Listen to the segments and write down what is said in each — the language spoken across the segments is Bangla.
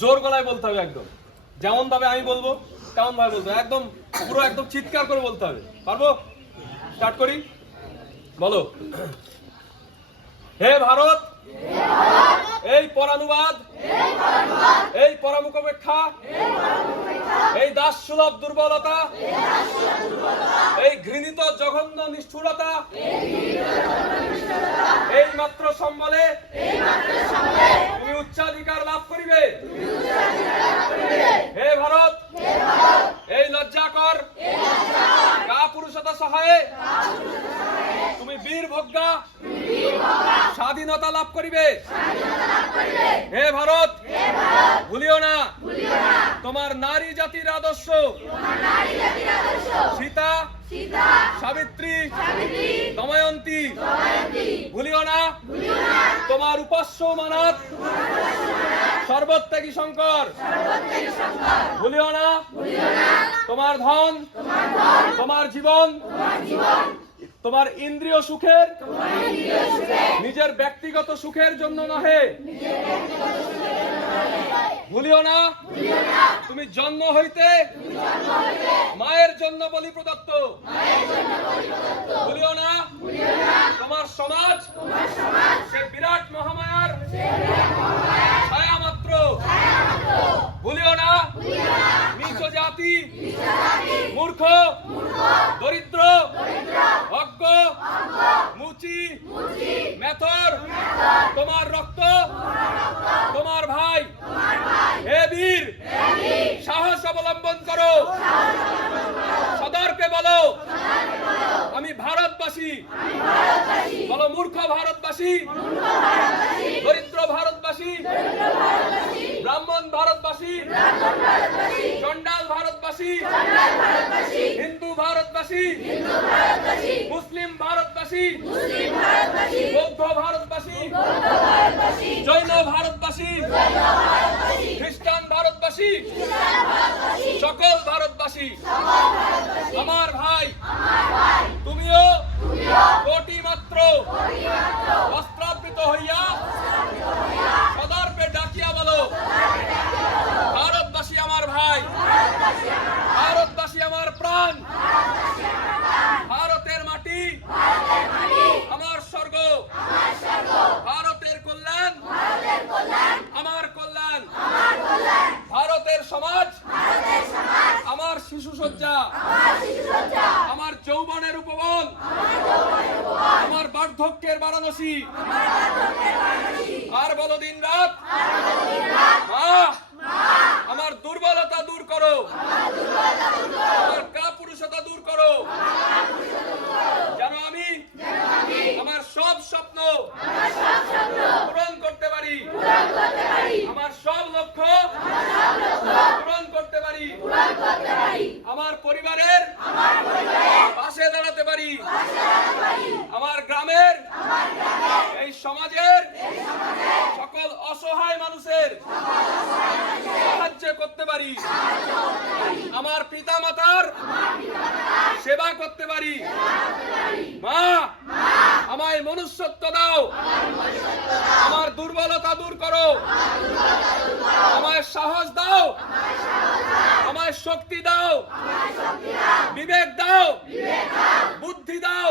জোর গলায় বলতে হবে একদম। যেমন ভাবে আমি বলব, তেমন ভাবে বলতে হবে। একদম পুরো একদম চিৎকার করে বলতে হবে। পারব? স্টার্ট করি? বলো। হে ভারত! এই পরানুবাদ! এই পরামুখপেক্ষা! এই দাস সুলভ দুর্বলতা! এই ঘৃণিত জঘন্য নিষ্ঠুরতা! এই মাত্র সম্বলে! উচ্চাধিকার লাভ করিবে। হে ভারত, এই লজ্জাকর কা পুরুষতা সহায়ে, তুমি বীর ভোগ্যা, স্বাধীনতা লাভ করিবে। হে ভারত, ভুলিও না, তোমার নারী জাতির আদর্শ সীতা সাবিত্রী দময়ন্তী ভুলিও না তোমার উপাস্য মানাত। সর্বত্যাগী শঙ্কর। ভুলিও না। তোমার ধন। তোমার জীবন। তোমার ইন্দ্রিয় সুখের। নিজের ব্যক্তিগত সুখের জন্য নহে। ভুলিও না। তুমি জন্ম হইতে মায়ের জন্য বলি প্রদত্ত। ভুলিও না। তোমার সমাজ। ছায়া মাত্র ভুলিও মূর্খ। দরিদ্র। অজ্ঞ। মুচি। মেথর। তোমার রক্ত। তোমার ভাই। হে বীর। সাহস অবলম্বন করো। সদর্পে বলো। আমি ভারতবাসী। বলো মূর্খ ভারতবাসী দরিদ্র ভারতবাসী ব্রাহ্মণ ভারতবাসী চন্ডাল ভারতবাসী। হিন্দু ভারতবাসী। মুসলিম ভারতবাসী। বৌদ্ধ ভারতবাসী। জৈন ভারতবাসী খ্রিস্টান ভারতবাসী সকল ভারতবাসী আমার ভাই তুমিও কোটি মাত্র বস্ত্রাবৃত হইয়া সদর্পে ডাকিয়া বলো ভারতবাসী আমার ভাই ভারতবাসী আমার প্রাণ ভারতের মাটি আমার স্বর্গ ভারতের কল্যাণ আমার কল্যাণ ভারতের সমাজ আমার শিশু সজ্জা আমার যৌবনের উপবন আমার বার্ধক্যের বারাণসী, আর বলো দিন রাত আমার দুর্বলতা দূর করো, আমার কাপুরুষতা দূর করো, যেন আমি আমার সব স্বপ্ন পূরণ করতে পারি, আমার সব লক্ষ্য পূরণ করতে পারি আমার পরিবারের পাশে দাঁড়াতে পারি আমার গ্রামের, এই সমাজের সকল অসহায় মানুষের সাহায্য করতে পারি। আমার পিতা মাতার সেবা করতে পারি। মা, আমায় মনুষ্যত্ব দাও। আমার দুর্বলতা দূর করো। আমায় সাহস দাও। আমায় শক্তি দাও। বিবেক দাও। বুদ্ধি দাও।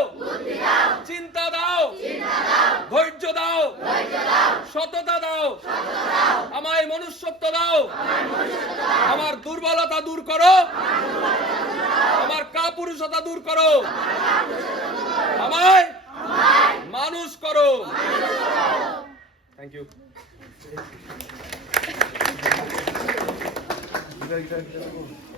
চিন্তা দাও। ধৈর্য দাও। সততা দাও। আমায় মনুষ্যত্ব দাও। আমার দুর্বলতা দূর করো। আমার কাপুরুষতা দূর করো। আমায় মানুষ করো। Thank you Gider gider gider.